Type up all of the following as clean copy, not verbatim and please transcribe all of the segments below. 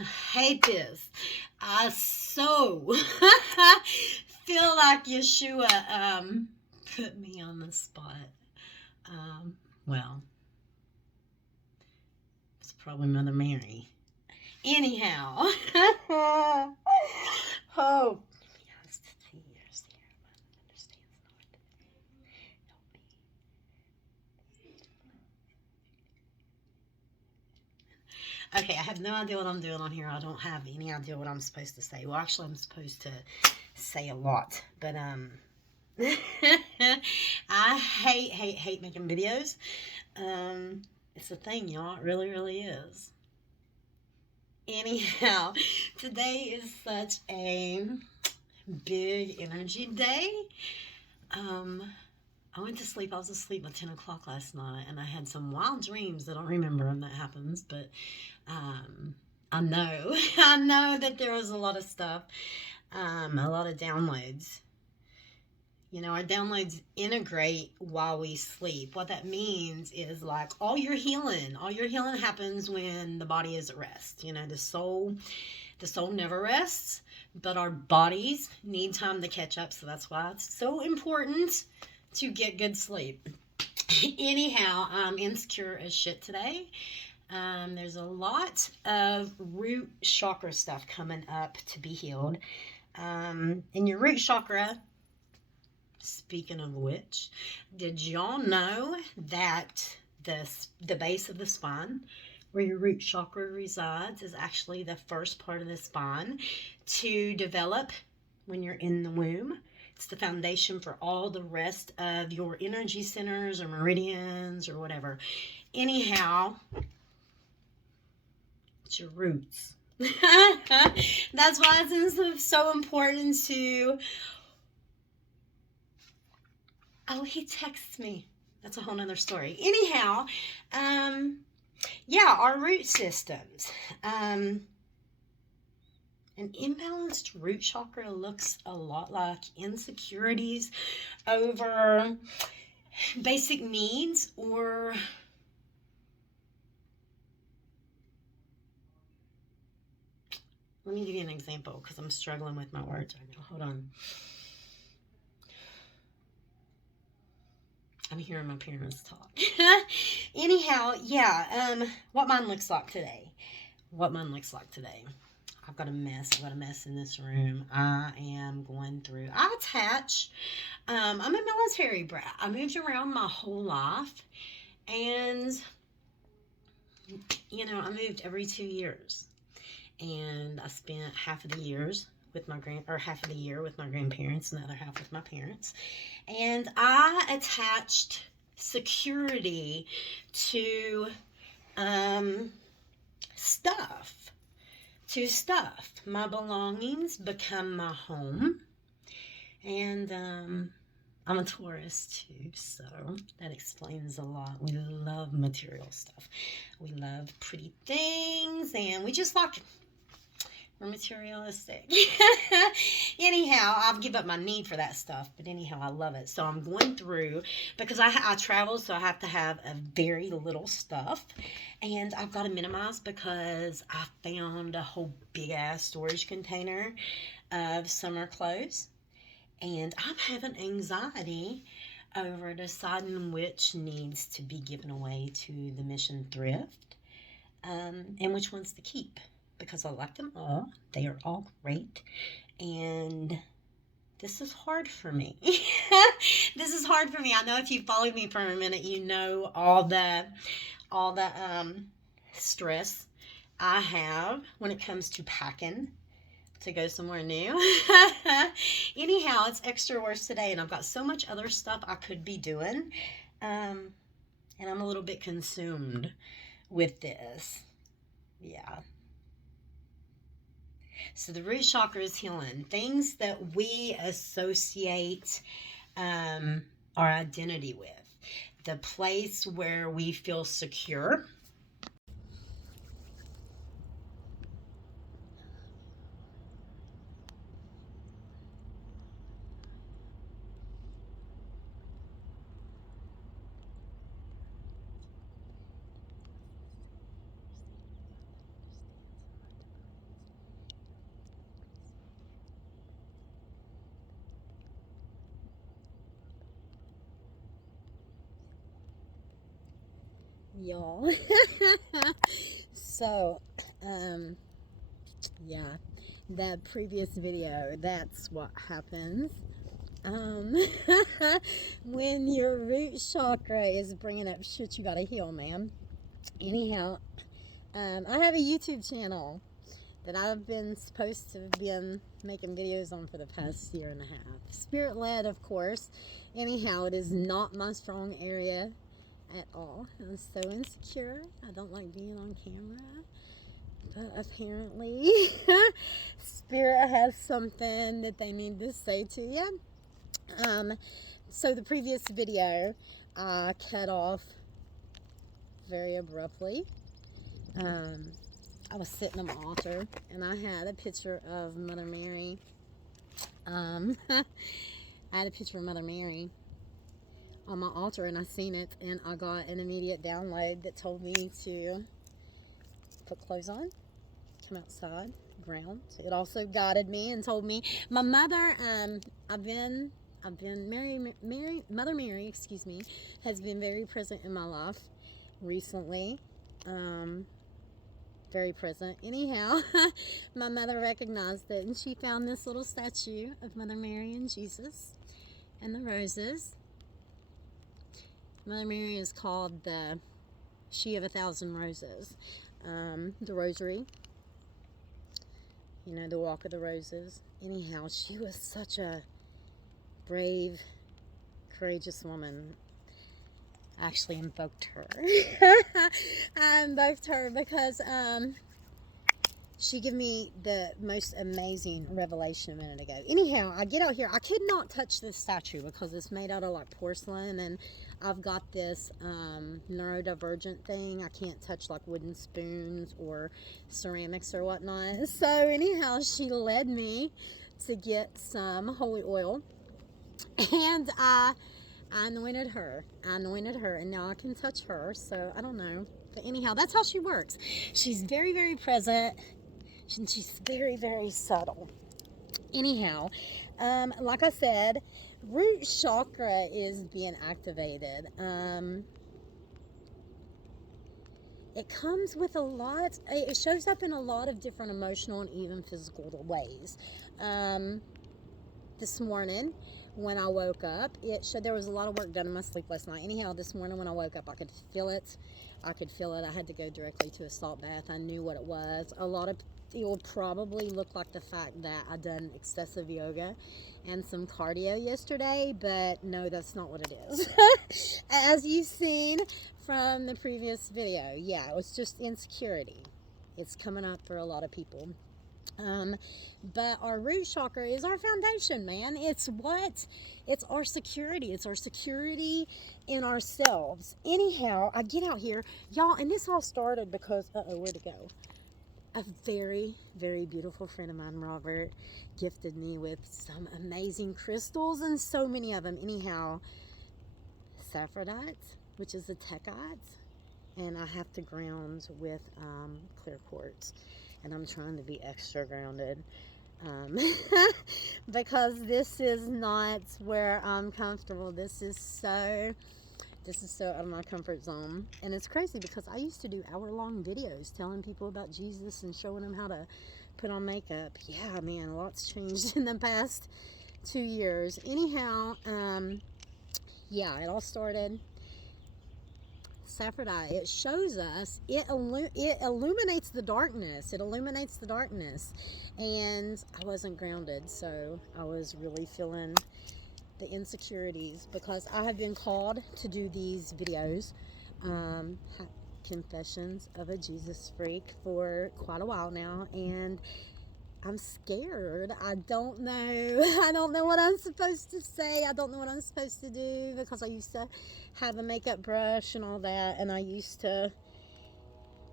I hate this. I so feel like Yeshua put me on the spot. Well, it's probably Mother Mary. Anyhow. Oh. Okay, I have no idea what I'm doing on here. I don't have any idea what I'm supposed to say. Well, actually, I'm supposed to say a lot. But, I hate making videos. It's a thing, y'all. It really, really is. Anyhow, today is such a big energy day. I went to sleep. I was asleep by 10 o'clock last night, and I had some wild dreams that I don't remember when that happens, but I know, I know that there was a lot of stuff, a lot of downloads. You know, our downloads integrate while we sleep. What that means is like all your healing happens when the body is at rest. You know, the soul never rests, but our bodies need time to catch up. So that's why it's so important to get good sleep. Anyhow, I'm insecure as shit today. There's a lot of root chakra stuff coming up to be healed. In your root chakra, speaking of which, did y'all know that the base of the spine, where your root chakra resides, is actually the first part of the spine to develop when you're in the womb? It's the foundation for all the rest of your energy centers or meridians or whatever. Anyhow, it's your roots. That's why it's so important to... Oh, he texts me. That's a whole nother story. Anyhow, yeah, our root systems. An imbalanced root chakra looks a lot like insecurities over basic needs, or let me give you an example because I'm struggling with my words right now. Hold on. I'm hearing my parents talk. Anyhow, yeah, what mine looks like today. I've got a mess in this room. I am going through. I'm a military brat. I moved around my whole life, and you know, I moved every 2 years, and I spent half of the year with my grandparents and the other half with my parents, and I attached security to stuff. My belongings become my home. And I'm a Taurus too, so that explains a lot. We love material stuff. We love pretty things, and we're materialistic. Anyhow, I've given up my need for that stuff, but anyhow, I love it. So I'm going through, because I travel, so I have to have a very little stuff, and I've got to minimize because I found a whole big ass storage container of summer clothes, and I'm having anxiety over deciding which needs to be given away to the mission thrift, and which ones to keep, because I like them all. They are all great, and this is hard for me. This is hard for me. I know if you followed me for a minute, you know all the stress I have when it comes to packing to go somewhere new. Anyhow, it's extra worse today, and I've got so much other stuff I could be doing, and I'm a little bit consumed with this. Yeah. So the root chakra is healing. Things that we associate our identity with. The place where we feel secure. y'all. So, yeah, that previous video, that's what happens. When your root chakra is bringing up shit you gotta heal, man. Anyhow, I have a YouTube channel that I've been supposed to be making videos on for the past year and a half. Spirit-led, of course. Anyhow, it is not my strong area at all. I'm so insecure. I don't like being on camera. But apparently, Spirit has something that they need to say to you. So the previous video, I cut off very abruptly. I was sitting on my altar, and I had a picture of Mother Mary. I had a picture of Mother Mary on my altar, and I seen it, and I got an immediate download that told me to put clothes on, come outside, ground. It also guided me and told me my mother. Mother Mary, excuse me, has been very present in my life recently. Very present. Anyhow, my mother recognized it, and she found this little statue of Mother Mary and Jesus and the roses. Mother Mary is called the She of 1,000 Roses. The rosary. You know, the walk of the roses. Anyhow, she was such a brave, courageous woman. I actually invoked her. I invoked her because she gave me the most amazing revelation a minute ago. Anyhow, I get out here. I could not touch this statue because it's made out of like porcelain, and I've got this neurodivergent thing. I can't touch like wooden spoons or ceramics or whatnot. So anyhow, she led me to get some holy oil, and I anointed her. And now I can touch her. So I don't know. But anyhow, that's how she works. She's very, very present. She's very, very subtle. Anyhow, like I said, root chakra is being activated. It comes with a lot. It shows up in a lot of different emotional and even physical ways. This morning, when I woke up, there was a lot of work done in my sleep last night. Anyhow, this morning when I woke up, I could feel it. I had to go directly to a salt bath. I knew what it was. It will probably look like the fact that I done excessive yoga and some cardio yesterday, but no, that's not what it is. As you've seen from the previous video, yeah, it was just insecurity. It's coming up for a lot of people. But our root chakra is our foundation, man. It's our security. It's our security in ourselves. Anyhow, I get out here, y'all, and this all started because, where'd it go? A very, very beautiful friend of mine, Robert, gifted me with some amazing crystals, and so many of them. Anyhow, sapphire, which is a techite, and I have to ground with clear quartz. And I'm trying to be extra grounded because this is not where I'm comfortable. This is so out of my comfort zone. And it's crazy because I used to do hour-long videos telling people about Jesus and showing them how to put on makeup. Yeah, man, a lot's changed in the past 2 years. Anyhow, yeah, it all started. Sapphire, it shows us, it illuminates the darkness. It illuminates the darkness. And I wasn't grounded, so I was really feeling the insecurities because I have been called to do these videos, confessions of a Jesus freak, for quite a while now, and I'm scared. I don't know what I'm supposed to say. I don't know what I'm supposed to do because I used to have a makeup brush and all that, and I used to,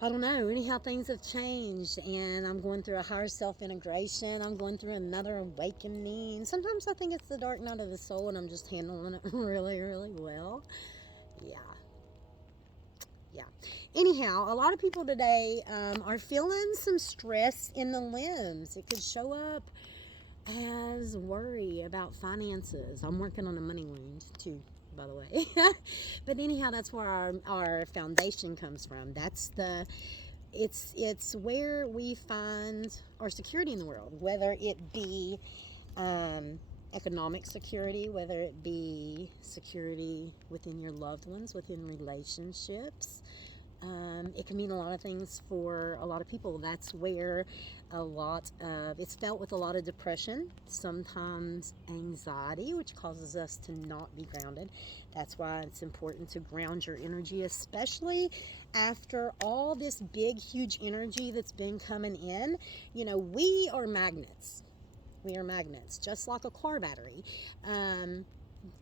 I don't know, anyhow, things have changed, and I'm going through a higher self-integration. I'm going through another awakening. Sometimes I think it's the dark night of the soul, and I'm just handling it really, really well. Yeah. Anyhow, a lot of people today are feeling some stress in the limbs. It could show up as worry about finances. I'm working on a money wound too. by the way. But anyhow, that's where our foundation comes from. It's where we find our security in the world, whether it be economic security, whether it be security within your loved ones, within relationships. It can mean a lot of things for a lot of people. That's where it's felt with a lot of depression, sometimes anxiety, which causes us to not be grounded. That's why it's important to ground your energy, especially after all this big, huge energy that's been coming in. We are magnets. We are magnets, just like a car battery.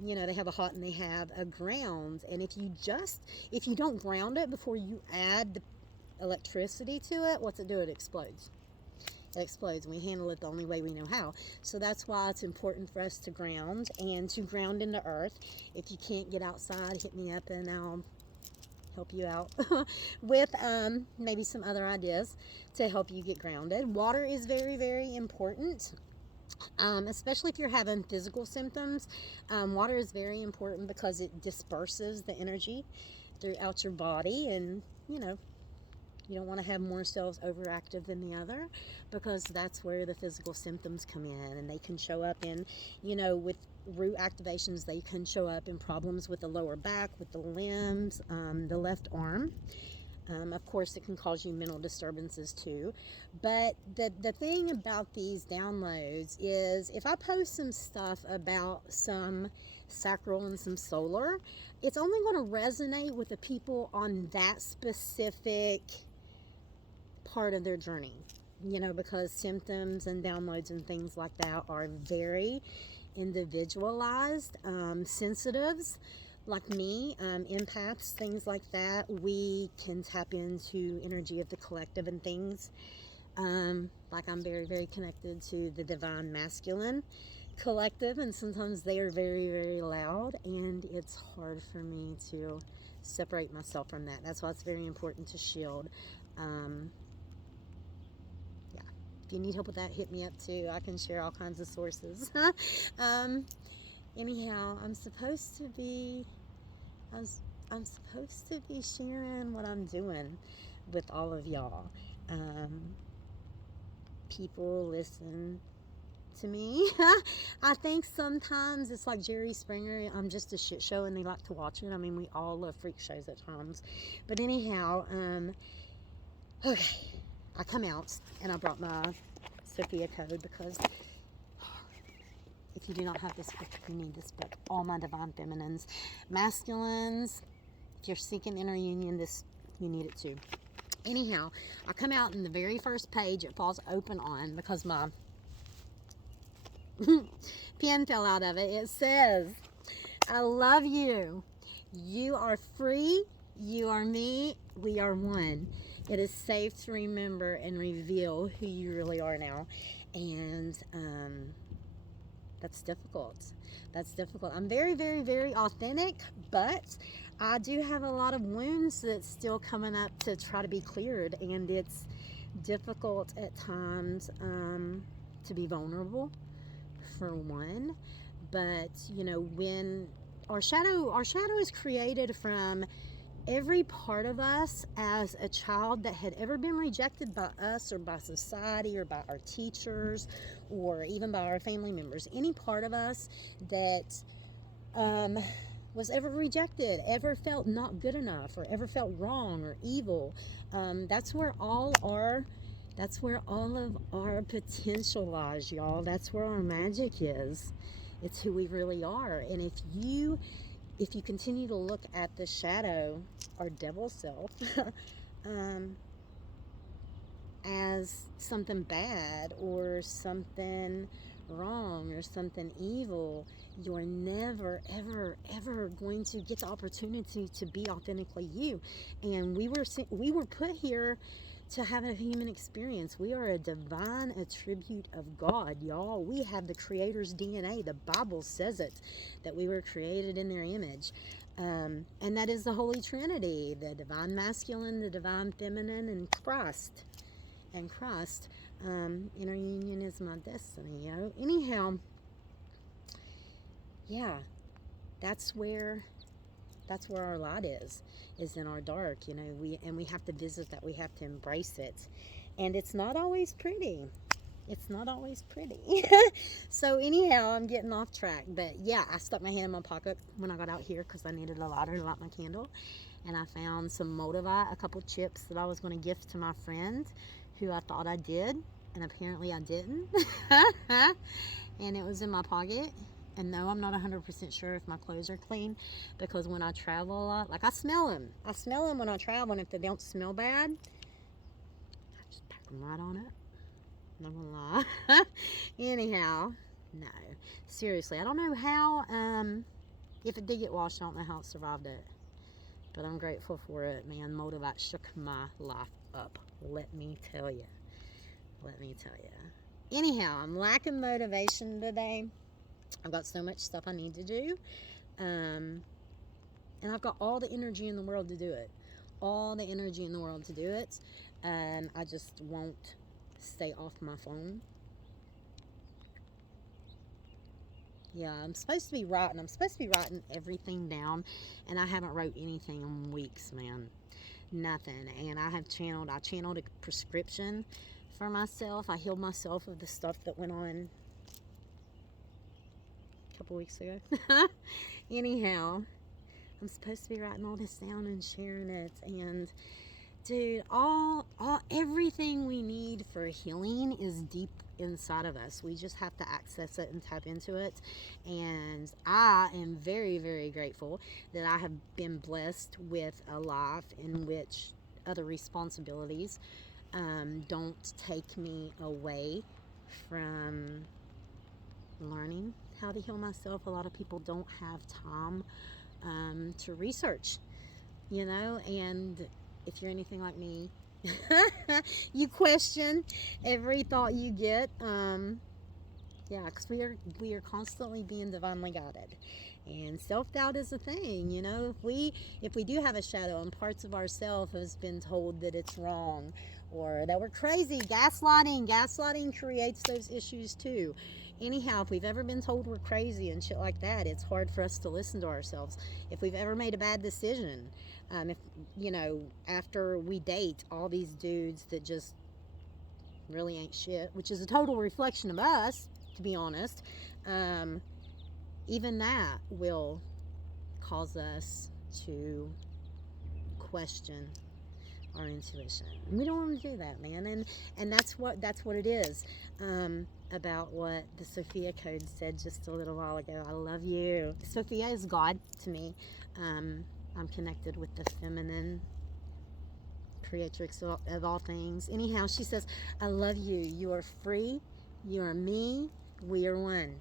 They have a hot and they have a ground. And if you don't ground it before you add the electricity to it, what's it do? It explodes. It explodes. We handle it the only way we know how. So that's why it's important for us to ground and to ground into earth. If you can't get outside, hit me up and I'll help you out with maybe some other ideas to help you get grounded. Water is very, very important. Especially if you're having physical symptoms. Water is very important because it disperses the energy throughout your body, and you don't want to have more cells overactive than the other, because that's where the physical symptoms come in, and they can show up in, with root activations. They can show up in problems with the lower back, with the limbs, the left arm. Of course, it can cause you mental disturbances too. But the thing about these downloads is, if I post some stuff about some sacral and some solar, it's only going to resonate with the people on that specific part of their journey. Because symptoms and downloads and things like that are very individualized. Sensitives like me, empaths, things like that, we can tap into energy of the collective and things. Like I'm very, very connected to the divine masculine collective, and sometimes they are very, very loud, and it's hard for me to separate myself from that. That's why it's very important to shield. If you need help with that, hit me up too. I can share all kinds of sources. Anyhow, I'm supposed to be sharing what I'm doing with all of y'all. People listen to me. I think sometimes it's like Jerry Springer. I'm just a shit show and they like to watch it. I mean, we all love freak shows at times. But anyhow, okay, I come out and I brought my Sophia code, because if you do not have this book, you need this book. All my divine feminines, masculines, if you're seeking inner union, you need it too. Anyhow, I come out and the very first page it falls open on, because my pen fell out of it. It says, I love you. You are free. You are me. We are one. It is safe to remember and reveal who you really are now. And that's difficult. That's difficult. I'm very, very, very authentic, but I do have a lot of wounds that's still coming up to try to be cleared, and it's difficult at times to be vulnerable, for one. But when our shadow is created from every part of us as a child that had ever been rejected by us or by society or by our teachers or even by our family members. Any part of us that was ever rejected, ever felt not good enough, or ever felt wrong or evil, that's where all of our potential lies, y'all. That's where our magic is. It's who we really are. And if you continue to look at the shadow, our devil self, as something bad or something wrong or something evil, you're never, ever, ever going to get the opportunity to be authentically you. And we were put here to have a human experience. We are a divine attribute of God, y'all. We have the Creator's DNA. The Bible says it, that we were created in their image. And that is the Holy Trinity, the divine masculine, the divine feminine, and Christ. Inner union is my destiny, yo. Anyhow, yeah. that's where our light is in our dark. You know, we have to visit that. We have to embrace it, and it's not always pretty. It's not always pretty. So anyhow, I'm getting off track. But yeah, I stuck my hand in my pocket when I got out here because I needed a lighter to light my candle. And I found some Moldavite, a couple chips that I was going to gift to my friend who I thought I did. And apparently I didn't. And it was in my pocket. And no, I'm not 100% sure if my clothes are clean, because when I travel a lot, like I smell them. I smell them when I travel, and if they don't smell bad, I just pack them right on it. Not gonna lie. Anyhow, no. Seriously, I don't know how, if it did get washed, I don't know how it survived it. But I'm grateful for it, man. Moldavite shook my life up. Let me tell you. Let me tell you. Anyhow, I'm lacking motivation today. I've got so much stuff I need to do. And I've got all the energy in the world to do it. All the energy in the world to do it. I just won't stay off my phone. Yeah, I'm supposed to be writing. I'm supposed to be writing everything down, and I haven't wrote anything in weeks, man. Nothing. And I channeled a prescription for myself. I healed myself of the stuff that went on a couple weeks ago. Anyhow, I'm supposed to be writing all this down and sharing it. And dude, everything we need for healing is deep inside of us. We just have to access it and tap into it. And I am very, very grateful that I have been blessed with a life in which other responsibilities don't take me away from learning how to heal myself. A lot of people don't have time to research, you know, and if you're anything like me, you question every thought you get. Yeah, because we are constantly being divinely guided, and self-doubt is a thing. You know, if we do have a shadow and parts of ourselves has been told that it's wrong or that we're crazy, gaslighting creates those issues too. Anyhow, if we've ever been told we're crazy and shit like that, it's hard for us to listen to ourselves. If we've ever made a bad decision, if, you know, after we date all these dudes that just really ain't shit, which is a total reflection of us, to be honest, even that will cause us to question our intuition. We don't want to do that, man. And that's what it is. About what the Sophia code said just a little while ago. I love you. Sophia is God to me. I'm connected with the feminine creatrix of all things. Anyhow, she says, I love you. You are free. You are me. We are one.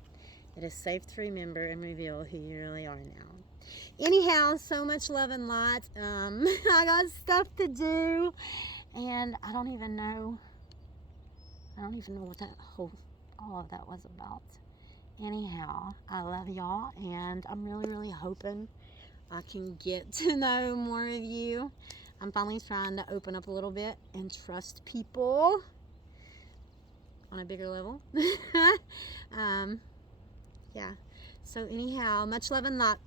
It is safe to remember and reveal who you really are now. Anyhow, so much love and light. I got stuff to do, and I don't even know what all of that was about. Anyhow, I love y'all, and I'm really, really hoping I can get to know more of you. I'm finally trying to open up a little bit and trust people on a bigger level. Yeah. So anyhow, much love and light.